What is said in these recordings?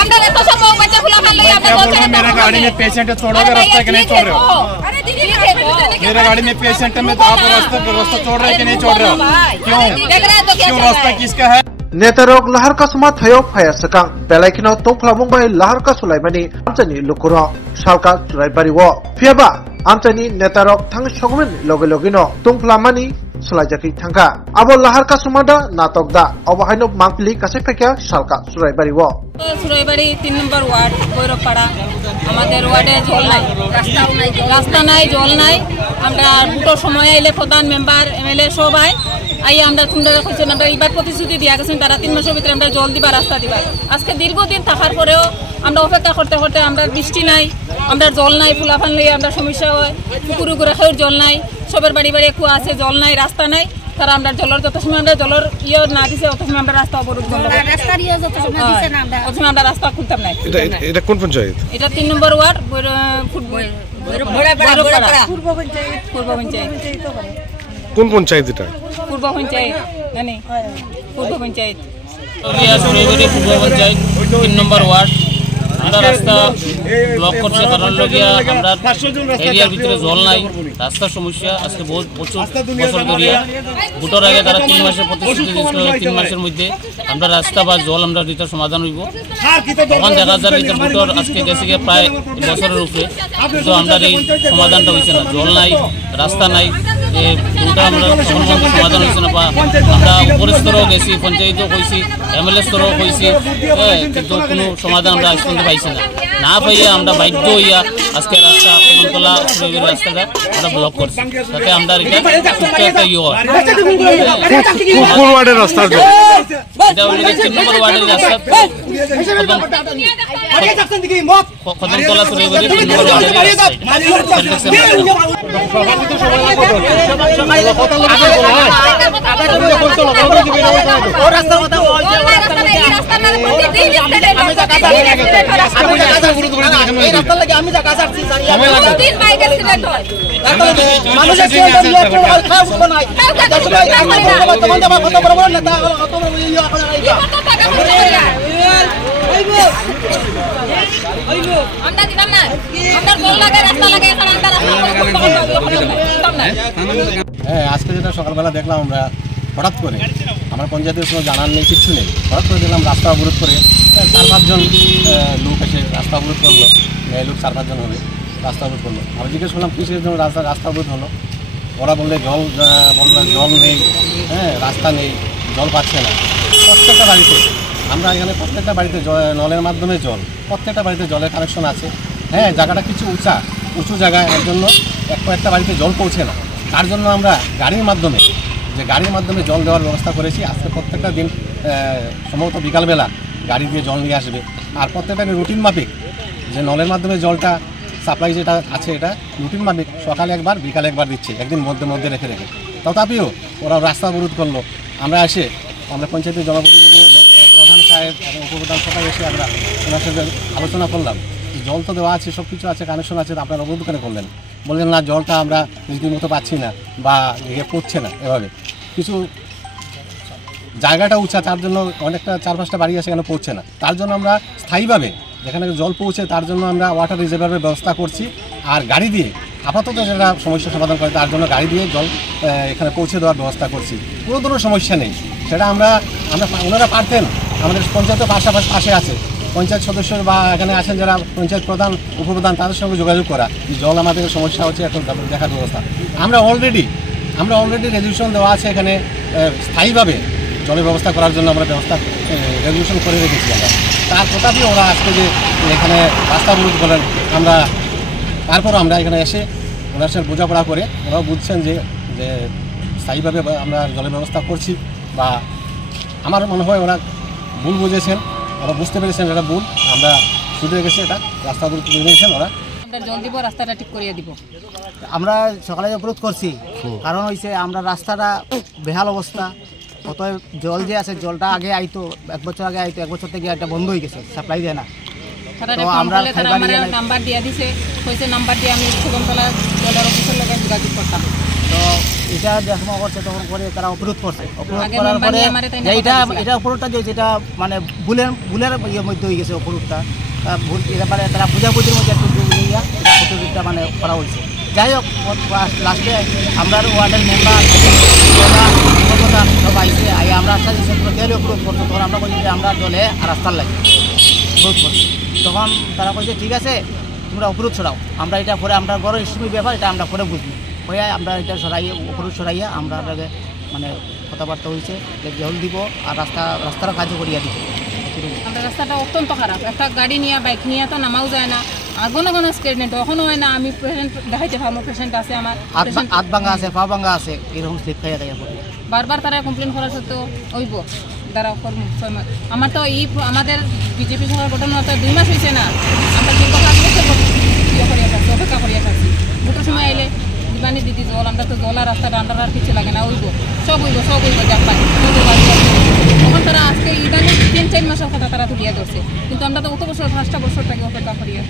अंदर तो सब बच्चे खुला खान ले आप बोल रहे मेरे गाड़ी में पेशेंट है, छोड़ोगे रास्ता कि नहीं छोड़ रहे हो? अरे दीदी मेरे गाड़ी में पेशेंट है, मैं आप रास्ता छोड़ रहे कि नहीं छोड़ रहे हो? क्यों रास्ता किसका है? नेतारक लाहार कसमा थयो फाया सकां बेलाइखिनो तोंफ्लामुं बाय लाहार का सुलाइमानि आमचानि लुकुरो सालका सुलाइबारिवो फियाबा आमचानि नेतारक थां सगमेन लगे लगेनो तोंफ्लामानि सुलाइजाखै थांगा आबो लाहार का सुमादा नाटकदा अबहायनो मांगली कासे फेका सालका सुलाइबारिवो सुराइबाड़ी 3 नंबर वार्ड भैरवपाड़ा আমাদের ওয়ার্ডে জল নাই রাস্তা নাই জল নাই আমরা দুটো সময় আইলে প্রধান মেম্বার এমএলএ সবাই আই আমরা সুন্দর কইছেন আমরা এবার প্রতিশ্রুতি দিয়া গেছেন তারা 3 মাসের ভিতরে আমরা জল দিবা রাস্তা দিবা আজকে দীর্ঘদিন থাকার পরেও আমরা অপেক্ষা করতে করতে আমরা বৃষ্টি নাই আমরা জল নাই ফুলাফান লই আমরা সমস্যা হয় পুকুর গুড়া খাওয়ার জল নাই সবার বাড়ি বাড়ি কুয়া আছে জল নাই রাস্তা নাই তারা আমরা জলের যত সময় আমরা জলের ইয়ে না দিছে তত সময় আমরা রাস্তা অবরোধ করব রাস্তার ইয়ে যত সময় দিছে না আমরা তত সময় আমরা রাস্তা খুলতাম না এটা কোন পঞ্চায়েত এটা 3 নম্বর ওয়ার্ড ভৈরবপাড়া পূর্ব পঞ্চায়েত কোন পঞ্চায়েত এটা পূর্ব পঞ্চায়েত জানি পূর্ব পঞ্চায়েত সুরাইবাড়ি পূর্ব পঞ্চায়েত 3 নম্বর ওয়ার্ড আমরা রাস্তা ব্লক করছে কারণ লগিয়া আমরা এরিয়ার ভিতরে জল নাই রাস্তার সমস্যা আজকে বহুত প্রচুর বছর ধরে ভোটের আগে তারা 3 মাসের প্রতিশ্রুতি দিয়েছিল 3 মাসের মধ্যে আমরা রাস্তা বা জল আমরা দিতে সমাধান হইব তখন দেখা যায় ভিতর ভোটের আজকে গেছে গিয়ে প্রায় বছরের উপরে কিন্তু আমরা এই সমাধানটা হয়েছে না জল নাই রাস্তা নাই দুটা আমরা সমাধান হয়েছে না বা আমরা উপর স্তরেও গেছি পঞ্চায়েতও কইছি এমএলএ স্তরেও কইছি কিন্তু কোনো সমাধান আমরা আজ পর্যন্ত পাইছি না পাইয়া আমরা বাধ্য হইয়া আজকে রাস্তা কমনতলা সুরাইবাড়ি রাস্তাটা আমরা ব্লক করছি তাতে আমরা এটা সুস্থ একটা ইয়ে হয় কোন ওয়ার্ডের রাস্তা এটা হলো 3 নম্বর ওয়ার্ডের রাস্তা কদমতলা সুরাইবাড়ি 3 নম্বর ওয়ার্ডের আজকে যেটা সকালবেলা দেখলাম আমরা হঠাৎ করে আমার পঞ্চায়েতের কোনো জানার নেই কিছু নেই হঠাৎ করে দেখলাম রাস্তা অবরোধ করে 4-5 জন লোক এসে রাস্তা অবরোধ করলো লোক 4-5 জন হবে রাস্তা অবরোধ করলো আমি জিজ্ঞেস করলাম কিসের জন্য রাস্তা অবরোধ হলো ওরা বললে জল নেই রাস্তা নেই জল পাচ্ছে না প্রত্যেকটা বাড়িতে আমরা এখানে প্রত্যেকটা বাড়িতে নলের মাধ্যমে জল প্রত্যেকটা বাড়িতে জলের কানেকশন আছে জায়গাটা কিছু উঁচু জায়গায় এর জন্য একটা বাড়িতে জল পৌঁছে না তার জন্য আমরা গাড়ির মাধ্যমে জল দেওয়ার ব্যবস্থা করেছি আজকে প্রত্যেকটা দিন সম্ভবত বিকালবেলা গাড়ি দিয়ে জল নিয়ে আসবে আর প্রত্যেকটা রুটিন মাফিক যে নলের মাধ্যমে জলটা সাপ্লাই যেটা আছে এটা রুটিন মাফিক সকালে একবার বিকালে একবার দিচ্ছে একদিন মধ্যে রেখে তথাপিও ওরা রাস্তা অবরোধ করলো আমরা পঞ্চায়েতের জনপ্রতিনিধি প্রধান সাহেব এবং উপপ্রধান সবাই এসে আমরা ওনার সাথে আলোচনা করলাম জল তো দেওয়া আছে সব কিছু আছে কানেকশন আছে আপনারা অবরোধ কেন করলেন বললেন না জলটা আমরা রীতিমতো পাচ্ছি না বা পড়ছে না এভাবে কিছু জায়গাটা উঁচা তার জন্য অনেকটা 4-5টা বাড়ি আছে কেন পড়ছে না তার জন্য আমরা স্থায়ীভাবে যেখানে জল পৌঁছে তার জন্য আমরা ওয়াটার রিজার্ভারের ব্যবস্থা করছি আর গাড়ি দিয়ে আপাতত যেটা সমস্যা সমাধান করে তার জন্য গাড়ি দিয়ে জল এখানে পৌঁছে দেওয়ার ব্যবস্থা করছি কোনো সমস্যা নেই সেটা আমরা ওনারা পারতেন আমাদের পঞ্চায়েতের পাশে আছে পঞ্চায়েত সদস্য বা এখানে আছেন যারা পঞ্চায়েত প্রধান উপপ্রধান তাদের সঙ্গে যোগাযোগ করা জল আমাদের সমস্যা হচ্ছে এখন দেখার ব্যবস্থা আমরা অলরেডি রেজলিউশন দেওয়া আছে এখানে স্থায়ীভাবে জলের ব্যবস্থা করার জন্য আমরা রেজলিউশন করে রেখেছি আমরা তার তথাপি ওরা আজকে যে এখানে রাস্তা অবরোধ করেন তারপরও আমরা এখানে এসে ওনার সাথে বোঝাপড়া করে ওরাও বুঝছেন যে স্থায়ীভাবে আমরা জলের ব্যবস্থা করছি বা আমার মনে হয় ওরা ভুল বুঝেছেন ওরা বুঝতে পেরেছেন এটা ভুল আমরা শুধরে গেছি এটা রাস্তা অবরোধ করে নিয়েছেন ওরা জল দিব রাস্তাটা ঠিক করিয়ে দিব আমরা সকালে অবরোধ করছি কারণ হয়েছে আমরা রাস্তাটা বেহাল অবস্থা অতএব জল যে আছে জলটা আগে আইতো 1 বছর আগে আইতো 1 বছর থেকে এটা বন্ধ হয়ে গেছে সাপ্লাই দেয় না তো আমরা নাম্বার দিয়ে দিছে কইছে নাম্বার দিয়ে আমি সুগমতলা জলের অফিসের লগে যোগাযোগ করতাম তো তো এটা দেখা করছে তখন করে তারা অবরোধ করছে, অবরোধ আগে করার মেম্বার পরে নিয়ে আমারে তাই না যে কথা দিছিল। এটা অবরোধটা যে যেটা মানে ভুলের ইয়ের মধ্যে হয়ে গেছে অবরোধটা, ভুল ব্যাপারে তারা পূজাপুজির মধ্যে একটু ইয়া অবরোধটা মানে করা হয়েছে। যাই হোক লাস্টে আমরা ওয়ার্ডের মেম্বার সব আইসে আমরা আস্তে আস্তে খেলে অবরোধ করতো, তখন আমরা বলছি যে আমরা দলে আর রাস্তার লাগে অবরোধ করছি। তখন তারা বলছে ঠিক আছে তোমরা অবরোধ ছড়াও, আমরা এটা পরে আমরা বড় ইস্যুমি ব্যাপার এটা আমরা পরে বুঝবো হয়ে আমরা এটা সরাইয়ে অবরোধ সরাইয়া আমরা মানে কথাবার্তা হয়েছে যে জল দিব আর রাস্তার কাজও করিয়া দিব। আমাদের রাস্তাটা অত্যন্ত খারাপ, একটা গাড়ি নিয়ে বাইক নিয়ে তো নামাও যায় না, আর ঘন ঘন স্ক্রেডনেট এখনও হয় না। আমি পেশেন্ট দেখাইতে পারবো, পেশেন্ট আছে আমার, হাত ভাঙা আছে, পা ভাঙা আছে, এরকম স্লিপ খাইয়া দেয় পরে বারবার তারা কমপ্লেন করার সত্ত্বেও ওইব তারা আমার তো এই আমাদের বিজেপি সরকার গঠন হতে 2 মাস হয়েছে না, আমরা ঠিক কথা অপেক্ষা করিয়া থাকছি। দুটোর সময় আইলে দিবানি দিদি জল, আমরা তো জল আর রাস্তাটা আমরা আর কিছু লাগে না, ওইব সব হইব যা পাই। তখন তারা আজকে ইদানি 3-4 মাসের কথা তারা তুলিয়া ধরছে, কিন্তু আমরা তো অত বছর 5টা বছর থেকে অপেক্ষা করিয়া।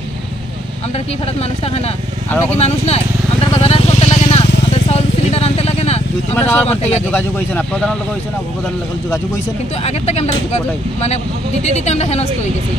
আমরা কি ফেরত মানুষ থাকে না, আমরা কি মানুষ নাই? আমরা বাজার করতে লাগে না, আমাদের চাউল সিলিন্ডার আনতে লাগে না, 2-3 মাস আবার পর থেকে যোগাযোগ হয়েছে না, প্রধানের লোক হয়েছে না, উপপ্রধানের লোক যোগাযোগ হয়েছে না, কিন্তু আগের থেকে আমরা যোগাযোগ মানে দিতে দিতে আমরা হেনস্থ হয়ে গেছি।